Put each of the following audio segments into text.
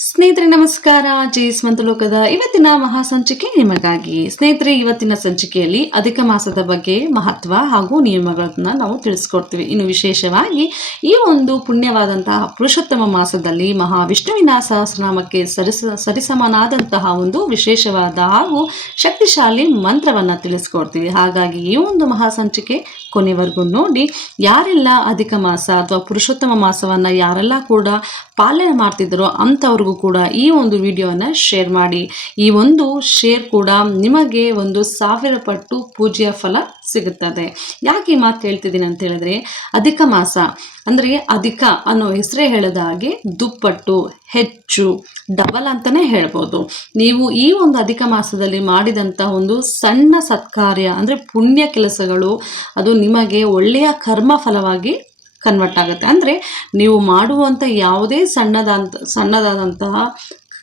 ಸ್ನೇಹಿತರೆ ನಮಸ್ಕಾರ. ಜೀಸ್ಮಂತ ಲೋಕದ ಇವತ್ತಿನ ಮಹಾಸಂಚಿಕೆ ನಿಮಗಾಗಿ. ಸ್ನೇಹಿತರೆ, ಇವತ್ತಿನ ಸಂಚಿಕೆಯಲ್ಲಿ ಅಧಿಕ ಮಾಸದ ಬಗ್ಗೆ ಮಹತ್ವ ಹಾಗೂ ನಿಯಮಗಳನ್ನ ನಾವು ತಿಳಿಸ್ಕೊಡ್ತೀವಿ. ಇನ್ನು ವಿಶೇಷವಾಗಿ ಈ ಒಂದು ಪುಣ್ಯವಾದಂತಹ ಪುರುಷೋತ್ತಮ ಮಾಸದಲ್ಲಿ ಮಹಾವಿಷ್ಣುವಿನ ಸಹಸ್ರನಾಮಕ್ಕೆ ಸರಿಸಮನಾದಂತಹ ಒಂದು ವಿಶೇಷವಾದ ಹಾಗೂ ಶಕ್ತಿಶಾಲಿ ಮಂತ್ರವನ್ನು ತಿಳಿಸ್ಕೊಡ್ತೀವಿ. ಹಾಗಾಗಿ ಈ ಒಂದು ಮಹಾಸಂಚಿಕೆ ಕೊನೆವರೆಗೂ ನೋಡಿ. ಯಾರೆಲ್ಲ ಅಧಿಕ ಮಾಸ ಅಥವಾ ಪುರುಷೋತ್ತಮ ಮಾಸವನ್ನು ಯಾರೆಲ್ಲ ಕೂಡ ಪಾಲನೆ ಮಾಡ್ತಿದ್ದರೋ ಅಂಥವ್ರಿಗೂ ಕೂಡ ಈ ಒಂದು ವಿಡಿಯೋನ ಶೇರ್ ಮಾಡಿ. ಈ ಒಂದು ಶೇರ್ ಕೂಡ ನಿಮಗೆ 1000 ಪಟ್ಟು ಪೂಜೆಯ ಫಲ ಸಿಗುತ್ತದೆ. ಯಾಕೆ ಈ ಮಾತು ಹೇಳ್ತಿದ್ದೀನಿ ಅಂತ ಹೇಳಿದ್ರೆ, ಅಧಿಕ ಮಾಸ ಅಂದರೆ ಅಧಿಕ ಅನ್ನೋ ಹೆಸರೇ ಹೇಳಿದ ಹಾಗೆ ದುಪ್ಪಟ್ಟು, ಹೆಚ್ಚು, ಡಬಲ್ ಅಂತಲೇ ಹೇಳ್ಬೋದು. ನೀವು ಈ ಒಂದು ಅಧಿಕ ಮಾಸದಲ್ಲಿ ಮಾಡಿದಂಥ ಒಂದು ಸಣ್ಣ ಸತ್ಕಾರ್ಯ ಅಂದರೆ ಪುಣ್ಯ ಕೆಲಸಗಳು ಅದು ನಿಮಗೆ ಒಳ್ಳೆಯ ಕರ್ಮ ಫಲವಾಗಿ ಕನ್ವರ್ಟ್ ಆಗುತ್ತೆ. ಅಂದರೆ ನೀವು ಮಾಡುವಂಥ ಯಾವುದೇ ಸಣ್ಣದಾದಂತಹ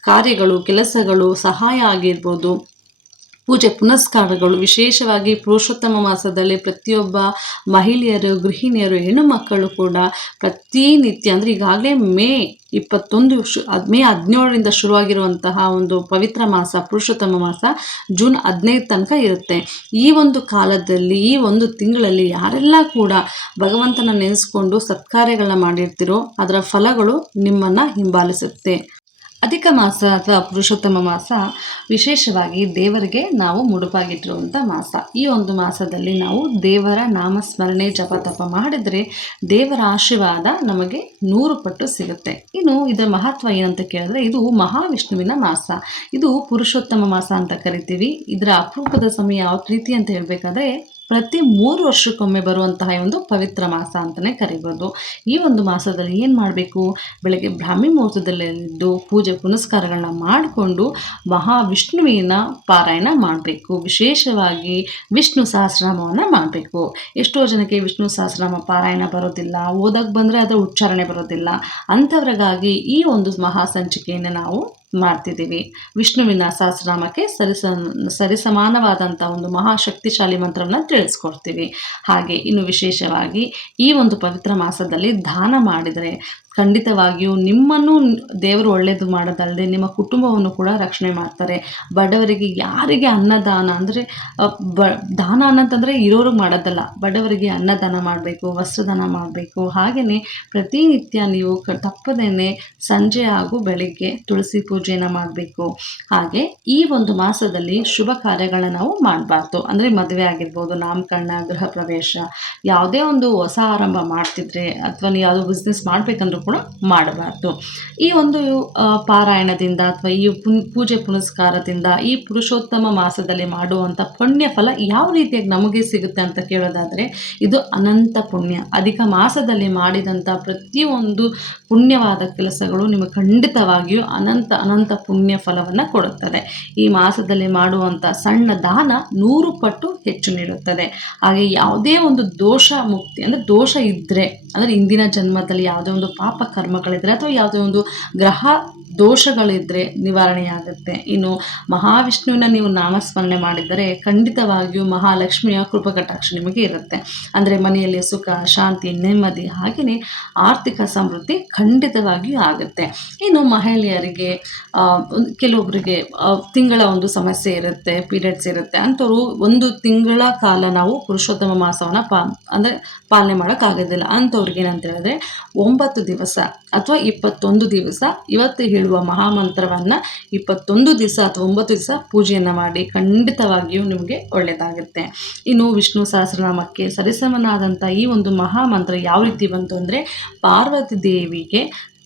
ಕಾರ್ಯಗಳು, ಕೆಲಸಗಳು, ಸಹಾಯ ಆಗಿರ್ಬೋದು, ಪೂಜೆ ಪುನಸ್ಕಾರಗಳು, ವಿಶೇಷವಾಗಿ ಪುರುಷೋತ್ತಮ ಮಾಸದಲ್ಲಿ ಪ್ರತಿಯೊಬ್ಬ ಮಹಿಳೆಯರು, ಗೃಹಿಣಿಯರು, ಹೆಣ್ಣು ಮಕ್ಕಳು ಕೂಡ ಪ್ರತಿನಿತ್ಯ ಅಂದರೆ ಈಗಾಗಲೇ ಮೇ 17ರಿಂದ ಶುರುವಾಗಿರುವಂತಹ ಒಂದು ಪವಿತ್ರ ಮಾಸ ಪುರುಷೋತ್ತಮ ಮಾಸ ಜೂನ್ 15 ತನಕ ಇರುತ್ತೆ. ಈ ಒಂದು ಕಾಲದಲ್ಲಿ, ಈ ಒಂದು ತಿಂಗಳಲ್ಲಿ ಯಾರೆಲ್ಲ ಕೂಡ ಭಗವಂತನ ನೆನೆಸ್ಕೊಂಡು ಸತ್ಕಾರ್ಯಗಳನ್ನ ಮಾಡಿರ್ತೀರೋ ಅದರ ಫಲಗಳು ನಿಮ್ಮನ್ನು ಹಿಂಬಾಲಿಸುತ್ತೆ. ಅಧಿಕ ಮಾಸ ಅಥವಾ ಪುರುಷೋತ್ತಮ ಮಾಸ ವಿಶೇಷವಾಗಿ ದೇವರಿಗೆ ನಾವು ಮುಡುಪಾಗಿಟ್ಟಿರುವಂಥ ಮಾಸ. ಈ ಒಂದು ಮಾಸದಲ್ಲಿ ನಾವು ದೇವರ ನಾಮಸ್ಮರಣೆ ಜಪ ತಪ ಮಾಡಿದರೆ ದೇವರ ಆಶೀರ್ವಾದ ನಮಗೆ 100 ಪಟ್ಟು ಸಿಗುತ್ತೆ. ಇನ್ನು ಇದರ ಮಹತ್ವ ಏನಂತ ಕೇಳಿದ್ರೆ, ಇದು ಮಹಾವಿಷ್ಣುವಿನ ಮಾಸ. ಇದು ಪುರುಷೋತ್ತಮ ಮಾಸ ಅಂತ ಕರಿತೀವಿ. ಇದರ ಅಪರೂಪದ ಸಮಯ ಯಾವ ರೀತಿ ಅಂತ ಹೇಳಬೇಕಾದ್ರೆ, ಪ್ರತಿ 3 ವರ್ಷಕ್ಕೊಮ್ಮೆ ಬರುವಂತಹ ಒಂದು ಪವಿತ್ರ ಮಾಸ ಅಂತಲೇ ಕರಿಬೋದು. ಈ ಒಂದು ಮಾಸದಲ್ಲಿ ಏನು ಮಾಡಬೇಕು? ಬೆಳಗ್ಗೆ ಬ್ರಾಹ್ಮಿ ಮುಹೂರ್ತದಲ್ಲಿದ್ದು ಪೂಜೆ ಪುನಸ್ಕಾರಗಳನ್ನ ಮಾಡಿಕೊಂಡು ಮಹಾವಿಷ್ಣುವಿನ ಪಾರಾಯಣ ಮಾಡಬೇಕು. ವಿಶೇಷವಾಗಿ ವಿಷ್ಣು ಸಹಸ್ರನಾಮವನ್ನು ಮಾಡಬೇಕು. ಎಷ್ಟೋ ಜನಕ್ಕೆ ವಿಷ್ಣು ಸಹಸ್ರನಾಮ ಪಾರಾಯಣ ಬರೋದಿಲ್ಲ, ಓದಕ್ಕೆ ಬಂದರೆ ಅದರ ಉಚ್ಚಾರಣೆ ಬರೋದಿಲ್ಲ. ಅಂಥವ್ರಿಗಾಗಿ ಈ ಒಂದು ಮಹಾಸಂಚಿಕೆಯನ್ನು ನಾವು ಮಾಡ್ತಿದ್ದೀವಿ. ವಿಷ್ಣುವಿನ ಸಹಸ್ರನಾಮಕ್ಕೆ ಸರಿಸಮಾನವಾದಂಥ ಒಂದು ಮಹಾಶಕ್ತಿಶಾಲಿ ಮಂತ್ರವನ್ನು ತಿಳಿಸ್ಕೊಡ್ತೀವಿ. ಹಾಗೆ ಇನ್ನು ವಿಶೇಷವಾಗಿ ಈ ಒಂದು ಪವಿತ್ರ ಮಾಸದಲ್ಲಿ ದಾನ ಮಾಡಿದರೆ ಖಂಡಿತವಾಗಿಯೂ ನಿಮ್ಮನ್ನು ದೇವರು ಒಳ್ಳೆಯದು ಮಾಡೋದಲ್ಲದೆ ನಿಮ್ಮ ಕುಟುಂಬವನ್ನು ಕೂಡ ರಕ್ಷಣೆ ಮಾಡ್ತಾರೆ. ಬಡವರಿಗೆ, ಯಾರಿಗೆ ಅನ್ನದಾನ ಅಂದರೆ ದಾನ ಅನ್ನಂತಂದರೆ ಇರೋರಿಗೆ ಮಾಡೋದಲ್ಲ, ಬಡವರಿಗೆ ಅನ್ನದಾನ ಮಾಡಬೇಕು, ವಸ್ತ್ರದಾನ ಮಾಡಬೇಕು. ಹಾಗೆಯೇ ಪ್ರತಿನಿತ್ಯ ನೀವು ತಪ್ಪದೇನೆ ಸಂಜೆ ಹಾಗೂ ಬೆಳಗ್ಗೆ ತುಳಸಿ ಪೂಜೆಯನ್ನು ಮಾಡಬೇಕು. ಹಾಗೆ ಈ ಒಂದು ಮಾಸದಲ್ಲಿ ಶುಭ ಕಾರ್ಯಗಳನ್ನ ನಾವು ಮಾಡಬಾರ್ದು. ಅಂದರೆ ಮದುವೆ ಆಗಿರ್ಬೋದು, ನಾಮಕರಣ, ಗೃಹ ಪ್ರವೇಶ, ಯಾವುದೇ ಒಂದು ಹೊಸ ಆರಂಭ ಮಾಡ್ತಿದ್ರೆ ಅಥವಾ ನೀವು ಯಾವುದೋ ಬಿಸ್ನೆಸ್ ಮಾಡಬೇಕಂದ್ರೂ ಕೂಡ ಮಾಡಬಾರ್ದು. ಈ ಒಂದು ಪಾರಾಯಣದಿಂದ ಅಥವಾ ಈ ಪೂಜೆ ಪುನಸ್ಕಾರದಿಂದ ಈ ಪುರುಷೋತ್ತಮ ಮಾಸದಲ್ಲಿ ಮಾಡುವಂಥ ಪುಣ್ಯ ಫಲ ಯಾವ ರೀತಿಯಾಗಿ ನಮಗೆ ಸಿಗುತ್ತೆ ಅಂತ ಕೇಳೋದಾದರೆ, ಇದು ಅನಂತ ಪುಣ್ಯ. ಅಧಿಕ ಮಾಸದಲ್ಲಿ ಮಾಡಿದಂಥ ಪ್ರತಿಯೊಂದು ಪುಣ್ಯವಾದ ಕೆಲಸಗಳು ನಿಮಗೆ ಖಂಡಿತವಾಗಿಯೂ ಅನಂತ ಪುಣ್ಯ ಫಲವನ್ನು ಕೊಡುತ್ತದೆ. ಈ ಮಾಸದಲ್ಲಿ ಮಾಡುವಂಥ ಸಣ್ಣ ದಾನ 100 ಪಟ್ಟು ಹೆಚ್ಚು ನೀಡುತ್ತದೆ. ಹಾಗೆ ಯಾವುದೇ ಒಂದು ದೋಷ ಮುಕ್ತಿ ಅಂದರೆ ದೋಷ ಇದ್ದರೆ, ಅಂದರೆ ಇಂದಿನ ಜನ್ಮದಲ್ಲಿ ಯಾವುದೇ ಒಂದು ಪಾಪ ಕರ್ಮಗಳಿದ್ರೆ ಅಥವಾ ಯಾವುದೇ ಒಂದು ಗ್ರಹ ದೋಷಗಳಿದ್ದರೆ ನಿವಾರಣೆಯಾಗುತ್ತೆ. ಇನ್ನು ಮಹಾವಿಷ್ಣುವಿನ ನೀವು ನಾಮಸ್ಮರಣೆ ಮಾಡಿದರೆ ಖಂಡಿತವಾಗಿಯೂ ಮಹಾಲಕ್ಷ್ಮಿಯ ಕೃಪಕಟಾಕ್ಷ ನಿಮಗೆ ಇರುತ್ತೆ. ಅಂದರೆ ಮನೆಯಲ್ಲಿ ಸುಖ, ಶಾಂತಿ, ನೆಮ್ಮದಿ, ಹಾಗೆಯೇ ಆರ್ಥಿಕ ಸಮೃದ್ಧಿ ಖಂಡಿತವಾಗಿಯೂ ಆಗುತ್ತೆ. ಇನ್ನು ಮಹಿಳೆಯರಿಗೆ, ಕೆಲವೊಬ್ಬರಿಗೆ ತಿಂಗಳ ಒಂದು ಸಮಸ್ಯೆ ಇರುತ್ತೆ, ಪೀರಿಯಡ್ಸ್ ಇರುತ್ತೆ. ಅಂಥವ್ರು 1 ತಿಂಗಳ ಕಾಲ ನಾವು ಪುರುಷೋತ್ತಮ ಮಾಸವನ್ನು ಅಂದರೆ ಪಾಲನೆ ಮಾಡೋಕ್ಕಾಗೋದಿಲ್ಲ. ಅಂಥವ್ರಿಗೆ ಏನಂತ ಹೇಳಿದ್ರೆ 9 ದಿವಸ ಅಥವಾ 21 ದಿವಸ ಇವತ್ತು ಹೇಳುವ ಮಹಾಮಂತ್ರವನ್ನು 21 ದಿವಸ ಅಥವಾ 9 ದಿವಸ ಪೂಜೆಯನ್ನು ಮಾಡಿ ಖಂಡಿತವಾಗಿಯೂ ನಿಮಗೆ ಒಳ್ಳೆಯದಾಗುತ್ತೆ. ಇನ್ನು ವಿಷ್ಣು ಸಹಸ್ರನಾಮಕ್ಕೆ ಸರಿಸಮನಾದಂಥ ಈ ಒಂದು ಮಹಾಮಂತ್ರ ಯಾವ ರೀತಿ ಬಂತು ಅಂದರೆ, ಪಾರ್ವತಿ ದೇವಿಗೆ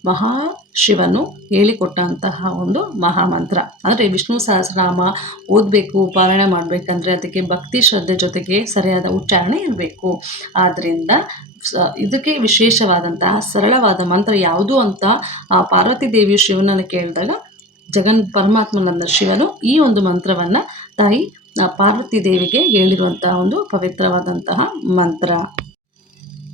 ಮಹಾಶಿವನು ಹೇಳಿಕೊಟ್ಟಂತಹ ಒಂದು ಮಹಾಮಂತ್ರ. ಅಂದರೆ ವಿಷ್ಣು ಸಹಸ್ರನಾಮ ಓದಬೇಕು, ಪಾರಾಯಣ ಮಾಡಬೇಕಂದ್ರೆ ಅದಕ್ಕೆ ಭಕ್ತಿ ಶ್ರದ್ಧೆ ಜೊತೆಗೆ ಸರಿಯಾದ ಉಚ್ಚಾರಣೆ ಇರಬೇಕು. ಆದ್ದರಿಂದ ಇದಕ್ಕೆ ವಿಶೇಷವಾದಂತಹ ಸರಳವಾದ ಮಂತ್ರ ಯಾವುದು ಅಂತ ಪಾರ್ವತಿ ದೇವಿಯು ಶಿವನನ್ನು ಕೇಳಿದಾಗ ಪರಮಾತ್ಮನಂದ ಶಿವನು ಈ ಒಂದು ಮಂತ್ರವನ್ನು ತಾಯಿ ಪಾರ್ವತಿ ದೇವಿಗೆ ಹೇಳಿರುವಂತಹ ಒಂದು ಪವಿತ್ರವಾದಂತಹ ಮಂತ್ರ.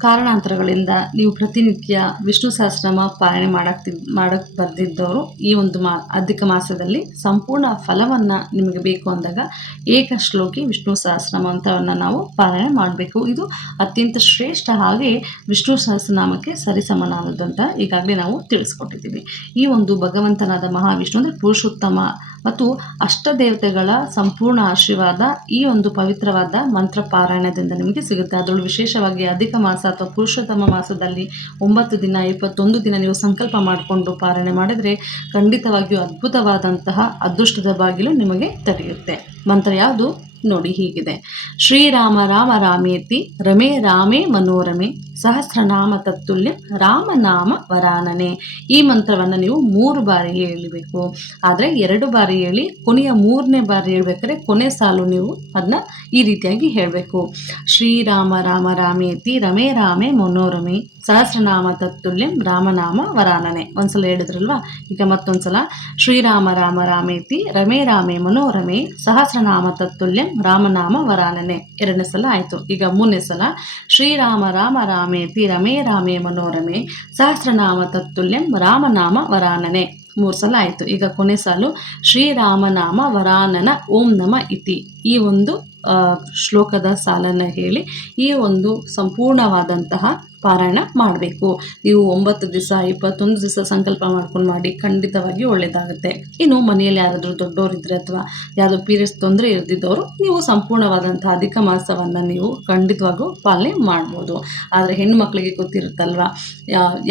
ಕಾರಣಾಂತರಗಳಿಂದ ನೀವು ಪ್ರತಿನಿತ್ಯ ವಿಷ್ಣು ಸಹಸ್ರನಾಮ ಪಾರಾಯಣೆ ಮಾಡಕ್ಕೆ ಬರ್ದಿದ್ದವರು ಈ ಒಂದು ಅಧಿಕ ಮಾಸದಲ್ಲಿ ಸಂಪೂರ್ಣ ಫಲವನ್ನು ನಿಮಗೆ ಬೇಕು ಅಂದಾಗ ಏಕಶ್ಲೋಕಿ ವಿಷ್ಣು ಸಹಸ್ರನಾಮವನ್ನು ನಾವು ಪಾರಾಯಣೆ ಮಾಡಬೇಕು. ಇದು ಅತ್ಯಂತ ಶ್ರೇಷ್ಠ, ಹಾಗೆ ವಿಷ್ಣು ಸಹಸ್ರನಾಮಕ್ಕೆ ಸರಿಸಮನಾದಂತ ಈಗಾಗಲೇ ನಾವು ತಿಳಿಸ್ಕೊಟ್ಟಿದ್ದೀವಿ. ಈ ಒಂದು ಭಗವಂತನಾದ ಮಹಾವಿಷ್ಣು ಅಂದರೆ ಪುರುಷೋತ್ತಮ ಮತ್ತು ಅಷ್ಟದೇವತೆಗಳ ಸಂಪೂರ್ಣ ಆಶೀರ್ವಾದ ಈ ಒಂದು ಪವಿತ್ರವಾದ ಮಂತ್ರ ಪಾರಾಯಣದಿಂದ ನಿಮಗೆ ಸಿಗುತ್ತೆ. ಅದರಲ್ಲೂ ವಿಶೇಷವಾಗಿ ಅಧಿಕ ಮಾಸ ಅಥವಾ ಪುರುಷೋತ್ತಮ ಮಾಸದಲ್ಲಿ 9 ದಿನ 21 ದಿನ ನೀವು ಸಂಕಲ್ಪ ಮಾಡಿಕೊಂಡು ಪಾರಾಯಣೆ ಮಾಡಿದರೆ ಖಂಡಿತವಾಗಿಯೂ ಅದ್ಭುತವಾದಂತಹ ಅದೃಷ್ಟದ ಬಾಗಿಲು ನಿಮಗೆ ತೆರೆಯುತ್ತೆ. ಮಂತ್ರ ಯಾವುದು ನೋಡಿ, ಹೀಗಿದೆ: ಶ್ರೀರಾಮ ರಾಮ ರಾಮೇತಿ ರಮೇ ರಾಮೇ ಮನೋರಮೆ ಸಹಸ್ರನಾಮ ತತ್ತುಲ್ಯ ರಾಮನಾಮ ವರಾನನೆ. ಈ ಮಂತ್ರವನ್ನು ನೀವು 3 ಬಾರಿ ಹೇಳಬೇಕು. ಆದರೆ 2 ಬಾರಿ ಹೇಳಿ ಕೊನೆಯ 3ನೇ ಬಾರಿ ಹೇಳ್ಬೇಕಾದ್ರೆ ಕೊನೆ ಸಾಲು ನೀವು ಅದನ್ನ ಈ ರೀತಿಯಾಗಿ ಹೇಳಬೇಕು: ಶ್ರೀರಾಮ ರಾಮ ರಾಮೇತಿ ರಮೇ ರಾಮೇ ಮನೋರಮೆ ಸಹಸ್ರನಾಮ ತತ್ತುಲ್ಯಂ ರಾಮನಾಮ ವರಾನನೆ. ಒಂದ್ಸಲ ಹೇಳಿದ್ರಲ್ವಾ, ಈಗ ಮತ್ತೊಂದ್ಸಲ: ಶ್ರೀರಾಮ ರಾಮ ರಾಮೇತಿ ರಮೇ ರಾಮೇ ಮನೋರಮೆ ಸಹಸ್ರನಾಮ ತತ್ತುಲ್ಯಂ ರಾಮನಾಮ ವರಾನನೆ. 2ನೇ ಸಲ ಆಯಿತು. ಈಗ 3ನೇ ಸಲ: ಶ್ರೀರಾಮ ರಾಮ ರಾಮೇತಿ ರಮೇ ರಾಮೇ ಮನೋರಮೆ ಸಹಸ್ರನಾಮ ತತ್ತುಲ್ಯಂ ರಾಮನಾಮ ವರಾನನೆ. 3 ಸಲ ಆಯಿತು. ಈಗ ಕೊನೆ ಸಾಲು: ಶ್ರೀರಾಮನಾಮ ವರಾನನ ಓಂ ನಮ ಇತಿ. ಈ ಒಂದು ಶ್ಲೋಕದ ಸಾಲನ್ನು ಹೇಳಿ ಈ ಒಂದು ಸಂಪೂರ್ಣವಾದಂತಹ ಪಾರಾಯಣ ಮಾಡಬೇಕು. ನೀವು 9 ದಿವಸ 21 ದಿವಸ ಸಂಕಲ್ಪ ಮಾಡ್ಕೊಂಡು ಮಾಡಿ, ಖಂಡಿತವಾಗಿ ಒಳ್ಳೆಯದಾಗುತ್ತೆ. ಇನ್ನು ಮನೆಯಲ್ಲಿ ಯಾರಾದರೂ ದೊಡ್ಡವರಿದ್ದರೆ ಅಥವಾ ಯಾವುದೋ ಪೀರಿಯಡ್ಸ್ ತೊಂದರೆ ಇರ್ದಿದ್ದವರು ನೀವು ಸಂಪೂರ್ಣವಾದಂತಹ ಅಧಿಕ ಮಾಸವನ್ನು ನೀವು ಖಂಡಿತವಾಗೂ ಪಾಲನೆ ಮಾಡ್ಬೋದು. ಆದರೆ ಹೆಣ್ಣು ಮಕ್ಕಳಿಗೆ ಗೊತ್ತಿರುತ್ತಲ್ವ,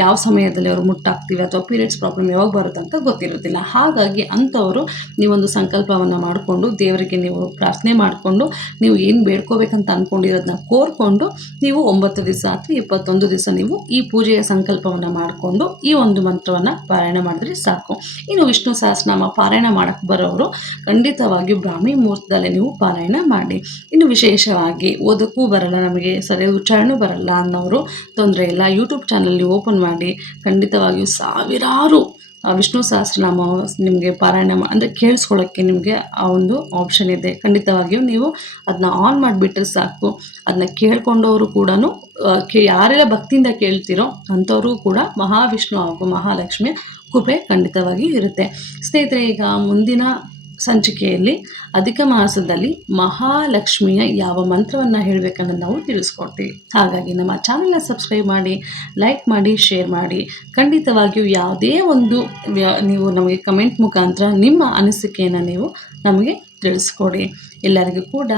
ಯಾವ ಸಮಯದಲ್ಲಿ ಅವರು ಮುಟ್ಟಾಗ್ತೀವಿ ಅಥವಾ ಪೀರಿಯಡ್ಸ್ ಪ್ರಾಬ್ಲಮ್ ಯಾವಾಗ ಬರುತ್ತೆ ಅಂತ ಗೊತ್ತಿರೋದಿಲ್ಲ. ಹಾಗಾಗಿ ಅಂಥವರು ನೀವೊಂದು ಸಂಕಲ್ಪವನ್ನು ಮಾಡಿಕೊಂಡು ದೇವರಿಗೆ ನೀವು ಪ್ರಾರ್ಥನೆ ಮಾಡಿಕೊಂಡು ನೀವು ಏನು ಬೇಡ್ಕೋಬೇಕಂತ ಅಂದ್ಕೊಂಡಿರೋದನ್ನ ಕೋರ್ಕೊಂಡು ನೀವು 9 ದಿವಸ ಅಥವಾ 21 ದಿವಸ ನೀವು ಈ ಪೂಜೆಯ ಸಂಕಲ್ಪವನ್ನು ಮಾಡಿಕೊಂಡು ಈ ಒಂದು ಮಂತ್ರವನ್ನು ಪಾರಾಯಣ ಮಾಡಿದ್ರೆ ಸಾಕು. ಇನ್ನು ವಿಷ್ಣು ಸಹಸ್ರನಾಮ ಪಾರಾಯಣ ಮಾಡಕ್ಕೆ ಬರೋರು ಖಂಡಿತವಾಗಿಯೂ ಬ್ರಾಹ್ಮಿ ಮುಹೂರ್ತದಲ್ಲೇ ನೀವು ಪಾರಾಯಣ ಮಾಡಿ. ಇನ್ನು ವಿಶೇಷವಾಗಿ ಓದಕ್ಕೂ ಬರಲ್ಲ, ನಮಗೆ ಸರಿಯಾಗಿ ಉಚ್ಚಾರಣೆ ಬರಲ್ಲ ಅನ್ನೋರು ತೊಂದರೆ ಇಲ್ಲ, ಯೂಟ್ಯೂಬ್ ಚಾನಲ್ ಓಪನ್ ಮಾಡಿ ಖಂಡಿತವಾಗಿಯೂ ಸಾವಿರಾರು ವಿಷ್ಣು ಸಹಸ್ರನಾಮ ನಿಮಗೆ ಪಾರಾಯಣ ಅಂದರೆ ಕೇಳಿಸ್ಕೊಳ್ಳೋಕ್ಕೆ ನಿಮಗೆ ಆ ಒಂದು ಆಪ್ಷನ್ ಇದೆ. ಖಂಡಿತವಾಗಿಯೂ ನೀವು ಅದನ್ನ ಆನ್ ಮಾಡಿಬಿಟ್ರೆ ಸಾಕು. ಅದನ್ನ ಕೇಳ್ಕೊಂಡವರು ಕೂಡ ಯಾರೆಲ್ಲ ಭಕ್ತಿಯಿಂದ ಕೇಳ್ತಿರೋ ಅಂಥವರು ಕೂಡ ಮಹಾವಿಷ್ಣು ಹಾಗೂ ಮಹಾಲಕ್ಷ್ಮಿಯ ಕೃಪೆ ಖಂಡಿತವಾಗಿ ಇರುತ್ತೆ. ಸ್ನೇಹಿತರೆ, ಈಗ ಮುಂದಿನ ಸಂಚಿಕೆಯಲ್ಲಿ ಅಧಿಕ ಮಾಸದಲ್ಲಿ ಮಹಾಲಕ್ಷ್ಮಿಯ ಯಾವ ಮಂತ್ರವನ್ನು ಹೇಳಬೇಕನ್ನೋದು ನಾವು ತಿಳಿಸ್ಕೊಡ್ತೀವಿ. ಹಾಗಾಗಿ ನಮ್ಮ ಚಾನಲ್ನ ಸಬ್ಸ್ಕ್ರೈಬ್ ಮಾಡಿ, ಲೈಕ್ ಮಾಡಿ, ಶೇರ್ ಮಾಡಿ. ಖಂಡಿತವಾಗಿಯೂ ಯಾವುದೇ ಒಂದು ನೀವು ನಮಗೆ ಕಮೆಂಟ್ ಮುಖಾಂತರ ನಿಮ್ಮ ಅನಿಸಿಕೆಯನ್ನು ನೀವು ನಮಗೆ ತಿಳಿಸ್ಕೊಡಿ. ಎಲ್ಲರಿಗೂ ಕೂಡ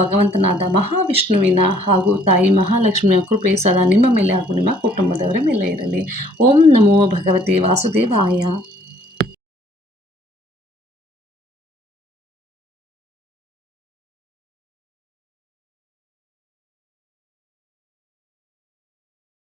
ಭಗವಂತನಾದ ಮಹಾವಿಷ್ಣುವಿನ ಹಾಗೂ ತಾಯಿ ಮಹಾಲಕ್ಷ್ಮಿಯ ಕೃಪೆ ಸದಾ ನಿಮ್ಮ ಮೇಲೆ ಹಾಗೂ ನಿಮ್ಮ ಕುಟುಂಬದವರ ಮೇಲೆ ಇರಲಿ. ಓಂ ನಮೋ ಭಗವತೆ ವಾಸುದೇವಾಯ.